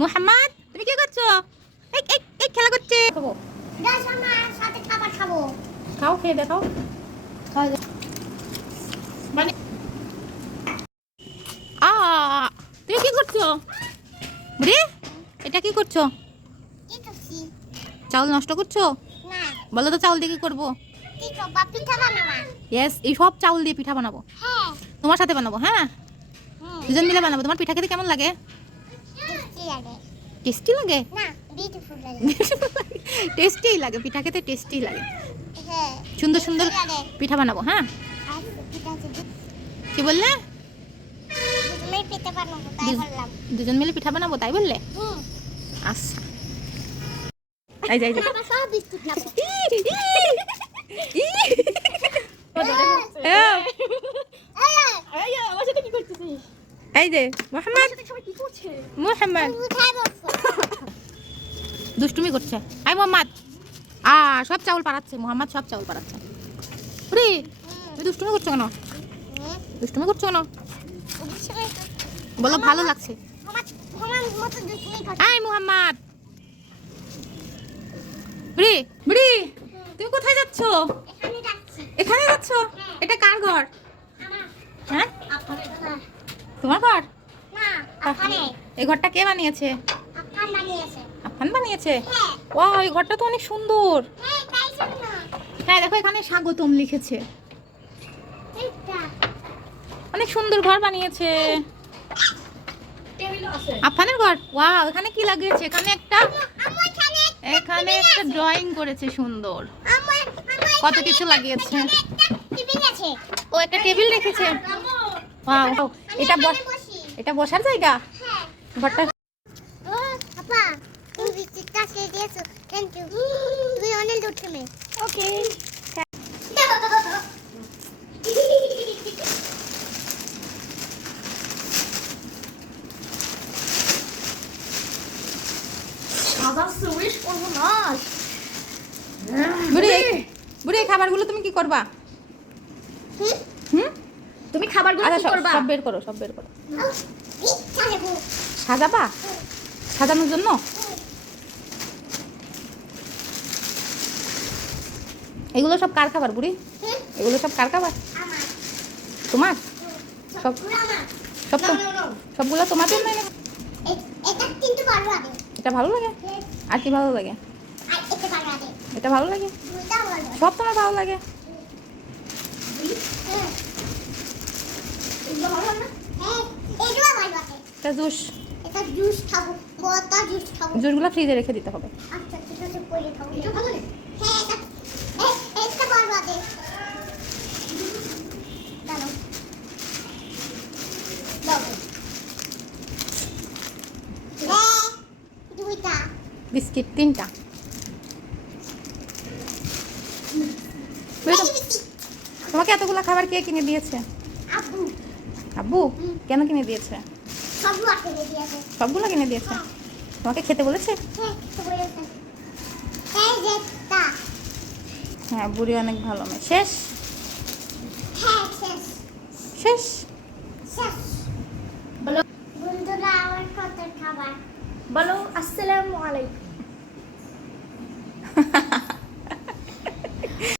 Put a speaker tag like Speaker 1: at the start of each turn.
Speaker 1: মোহাম্মদ তুমি কি করছ? এই এই এই খেলা করছে। খাব।
Speaker 2: সাথে খাবার খাব।
Speaker 1: খাও খেয়ে দেখাও। মানে আ তুমি কি করছ? রে এটা কি করছ? চাউল নষ্ট করছ?
Speaker 2: না।
Speaker 1: বলো তো চাউল দিয়ে কি করব?
Speaker 2: কি করবা পিঠা বানাবা।
Speaker 1: ইয়েস এই সব চাউল দিয়ে পিঠা বানাবো।
Speaker 2: হ্যাঁ।
Speaker 1: তোমার সাথে বানাবো হ্যাঁ?
Speaker 2: হুম
Speaker 1: দুজন মিলে বানাবো। তোমার পিঠা খেতে কেমন লাগে?
Speaker 2: লাগে।
Speaker 1: টেস্টি লাগে?
Speaker 2: না বিউটিফুল লাগে।
Speaker 1: টেস্টি লাগে? পিঠা খেতে টেস্টি লাগে।
Speaker 2: হ্যাঁ
Speaker 1: সুন্দর সুন্দর পিঠা বানাবো হ্যাঁ? কি বললে? দুজন মিলে পিঠা বানাবো তাই বললে? আচ্ছা। এই যে এই যে
Speaker 2: আমরা সব বিস্কুট খাব এই
Speaker 1: এই যে মোহাম্মদ। মোহাম্মদ। দুষ্টুমি করছে। আই মোহাম্মদ। আ সব চাউল পাড়াচ্ছে। মোহাম্মদ সব চাউল পাড়াচ্ছে। রে তুমি দুষ্টুমি করছ কেন? দুষ্টুমি করছ কেন? বলো ভালো লাগছে। আই মোহাম্মদ। রে বুড়ি তুমি কোথায় যাচ্ছ?
Speaker 2: এখানে যাচ্ছি।
Speaker 1: এখানে যাচ্ছ? এটা কার ঘর? তোমার ঘর? এই ঘরটা কে বানিয়েছে? আফান বানিয়েছে।
Speaker 2: হ্যাঁ।
Speaker 1: ও এই ঘরটা তো অনেক সুন্দর।
Speaker 2: হ্যাঁ
Speaker 1: হ্যাঁ দেখো এখানে স্বাগতম লিখেছে। অনেক সুন্দর ঘর বানিয়েছে। আফানের ঘর? ওয়াও এখানে কি লাগিয়েছে? এখানে একটা
Speaker 2: এখানে
Speaker 1: এখানে একটা ড্রয়িং করেছে সুন্দর। কত কিছু লাগিয়েছে? ও একটা টেবিল রেখেছে। এটা এটা বসার জায়গা
Speaker 2: হ্যাঁ
Speaker 1: ঘরটা
Speaker 2: ওকে
Speaker 1: বুড়ি বুড়ি। খাবারগুলো তুমি কি করবা?
Speaker 3: খাবারগুলো
Speaker 1: আচ্ছা
Speaker 3: কি করবা?
Speaker 1: সব বের করো সব বের করো। সাজাবা? সাজানোর জন্য? এগুলো সব কার খাবার বুড়ি? এগুলো সব কার খাবার? তোমার? সব সব তো সবগুলো তোমার জন্য
Speaker 2: এটা কিন্তু ভালো লাগে?
Speaker 1: এটা ভালো লাগে? আর কি ভালো লাগে।
Speaker 2: এটা ভালো লাগে?
Speaker 1: সব তোমার ভালো লাগে
Speaker 2: হ্যাঁ এগুলো ভালো লাগে না? হ্যাঁ এগুলো ভালো
Speaker 1: এটা জুস।
Speaker 2: এটা জুস খাব বড়টা জুস খাব।
Speaker 1: জুসগুলো ফ্রিজে রেখে দিতে হবে।
Speaker 2: আচ্ছা ঠিক আছে পরে খাব। এটা ভালো লাগে হ্যাঁ এটা এটা ভালো লাগে দাও দাও। হ্যাঁ দুইটা।
Speaker 1: বিস্কিট তিনটা। তোমাকে এতগুলো খাবার কে কিনে দিয়েছে?
Speaker 2: আব্বু।
Speaker 1: আব্বু? কেন কিনে দিয়েছে? সবগুলো কিনে দিয়েছে? তোমাকে খেতে বলেছে?
Speaker 2: হ্যাঁ বুড়ি অনেক ভালো মেয়ে। শেষ?
Speaker 1: শেষ। বলো। বন্ধুরা আমার কত খাবার
Speaker 2: বলো আসসালামু
Speaker 1: আলাইকুম।